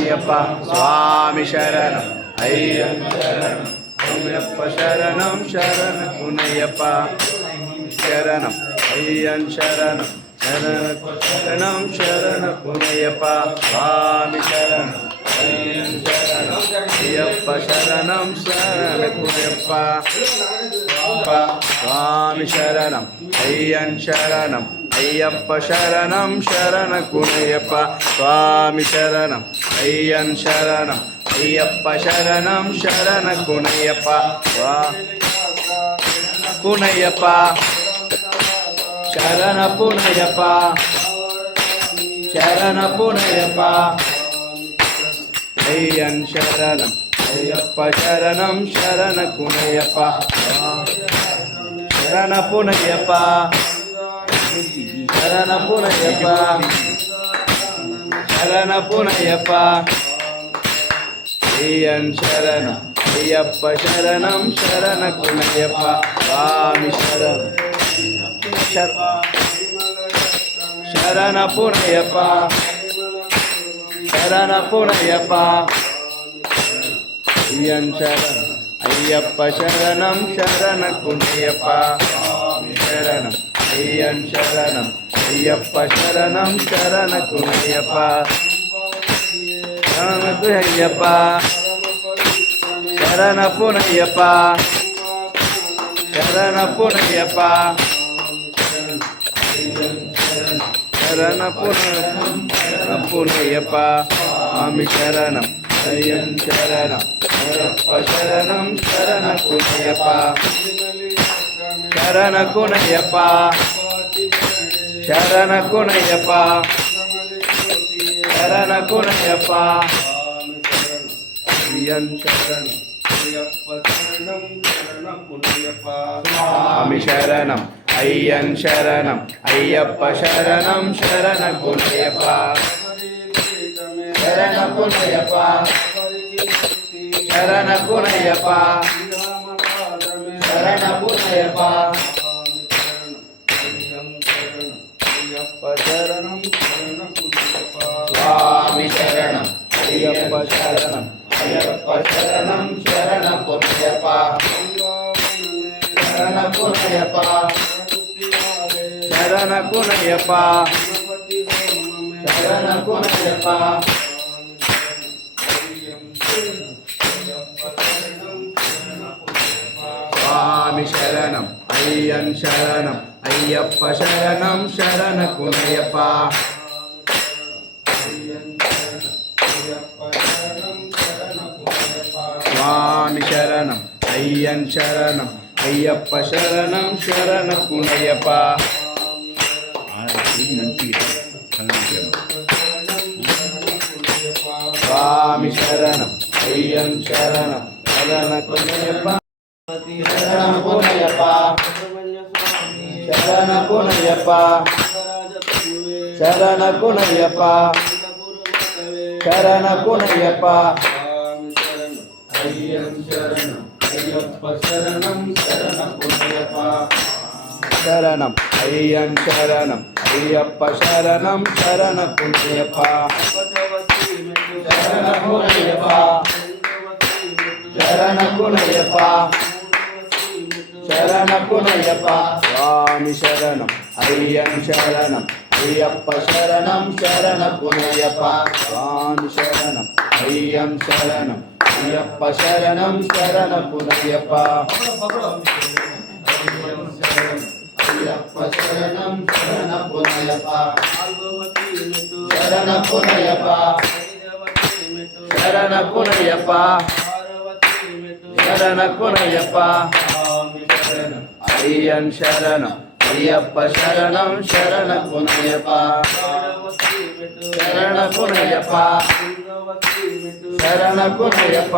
పునయ్యప్ప స్వామి శరణం అయ్యప్ప శరణం అయ్యప్ప శరణం శరణ పునయ్యప్ప శరణం అయ్యన్ శరణం శరణం శరణ పునయ్యప్ప స్వామి శరణం అయ్యన్ శరణం అయ్యప్ప శరణం శరణ పునయ్యప్ప స్వామి శరణం అయ్యన్ శరణం అయ్యప్ప శరణం శరణ పునయ్యప్ప స్వామి శరణం అయ్యన్ శరణం అయ్యప్ప శరణం శరణ పునయ్యప్ప పునయ్యప్ప శరణ పునయ్యప్ప శరణ పునయ్యప్ప అయ్యన్ శరణం అయ్యప్ప శరణం శరణ పునయ్యప్ప శరణ పునయ్యప్ప శరణ పునయ్యప్ప శరణ పునయ్యప్ప అయ్యన్ శరణం అయ్యప్ప శరణం శరణ పునయ్యప్ప స్వామి శరణం శరణ పునయ్యప్ప శరణ పునయ్యప్ప అయ్యన్ శరణం అయ్యప్ప శరణం శరణ పునయ్యప్ప శరణం అయ్యన్ శరణం అయ్యప్ప శరణం శరణ పునయ్యప్ప శరణ పునయ్యప్ప శరణ పునయ్యప్ప శరణ పునయ్యప్ప శరణ పునయ్యప్ప స్వామి శరణం అయ్యన్ శరణం అయ్యప్ప శరణం శరణ పునయ్యప్ప శరణ పునయ్యప్ప శరణ పునయ్యప్ప శరణ పునయ్యప్ప అయ్యన్ శరణం అయ్యప్ప శరణం శరణ పునయ్యప్ప స్వామి శరణం అయ్యన్ శరణం అయ్యప్ప శరణం శరణ పునయ్యప్ప శరణ పునయ్యప్ప శరణ పునయ్యప్ప శరణ పునయ్యప్ప అయ్యప్ప శరణం శరణ పునయ్యప్ప స్వామి శరణం అయ్యప్ప శరణం అయ్యప్ప శరణం శరణ పునయ్యప్ప శరణ పునయ్యప్ప శరణ పునయ్యప్ప శరణ పునయ్యప్ప స్వామి శరణం అయ్యన్ శరణం అయ్యప్ప శరణం శరణ పునయ్యప్ప స్వామి శరణం అయ్యన్ శరణం అయ్యప్ప శరణం శరణ పునయ్యప్ప స్వామి శరణం అయ్యన్ శరణం శరణ పునయ్యప్ప శరణ పునయ్యప్ప శరణ పునయ్యప్ప శరణ పునయ్యప్ప శరణ పునయ్యప్ప అయ్యన్ శరణం అయ్యప్ప శరణం శరణ పునయ్యప్ప శరణం అయ్యన్ శరణం అయ్యప్ప శరణం శరణ పునయ్యప్ప శరణ పునయ్యప్ప శరణ పునయ్యప్ప శరణ పునయ్యప్ప స్వామి శరణం అయ్యన్ శరణం అయ్యప్ప శరణం శరణ పునయ్యప్ప స్వామి శరణం అయ్యన్ శరణం అయ్యప్ప శరణం శరణ పునయ్యప్ప అయ్యప్ప శరణం శరణ పునయ్యప్ప శరణ పునయ్యప్ప శరణ పునయ్యప్ప శరణ పునయ్యప్ప అయ్యన్ శరణం అయ్యప్ప శరణం శరణ పునయ్యప్ప శరణ పునయ్యప్ప శరణ పునయ్యప్ప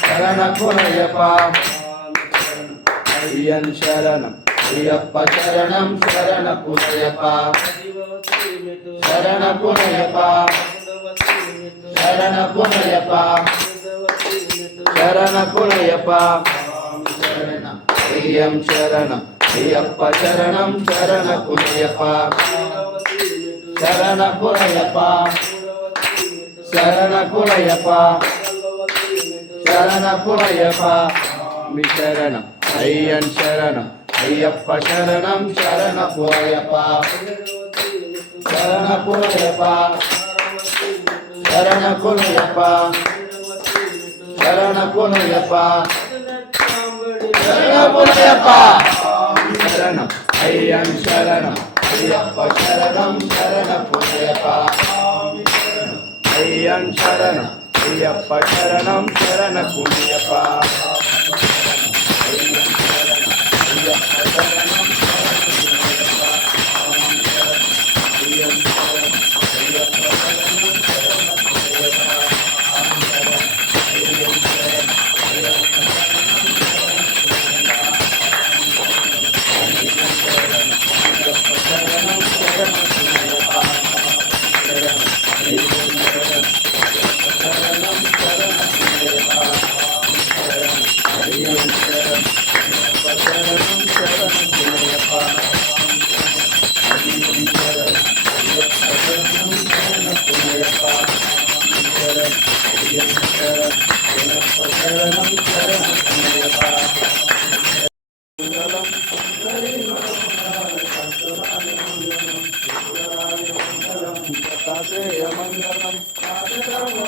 శరణ పునయ్యప్ప అయ్యన్ శరణం అయ్యప్ప శరణం శరణ పునయ్యప్ప శరణ పునయ్యప్ప శరణ పునయ్యప్ప శరణ పునయ్యప్ప అయ్యం శరణం అయ్యప్ప శరణం శరణ పునయ్యప్ప శరణ పునయ్యప్ప శరణపురయ్యప్ప శరణపురయ్యప్ప మీ శరణం అయ్యన్ శరణం అయ్యప్ప శరణం శరణపురయ్యప్ప శరణపురయ్యప్ప శరణపురయ్యప్ప శరణపురయ్యప్ప శరణపురయ్యప్ప శరణం అయ్యన్ శరణం అయ్యప్ప శరణం శరణపురయ్యప్ప అయ్యన్ శరణం అయ్యప్ప శరణం శరణపురయ్యప్ప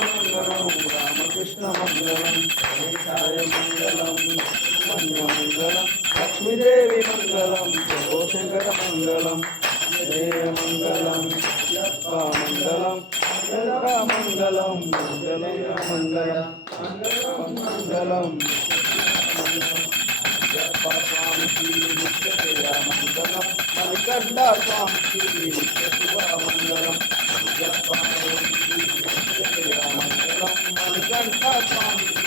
మంగళం రామకృష్ణ మంగళం మంగళం మంగళం లక్ష్మీదేవి మంగళం శంకర మంగళం మంగళం మంగళం మంగళం మంగళం మంగళం స్వామికి మంగళం మణికంఠ స్వామికి మంగళం మంగళం మణికంఠ స్వామికి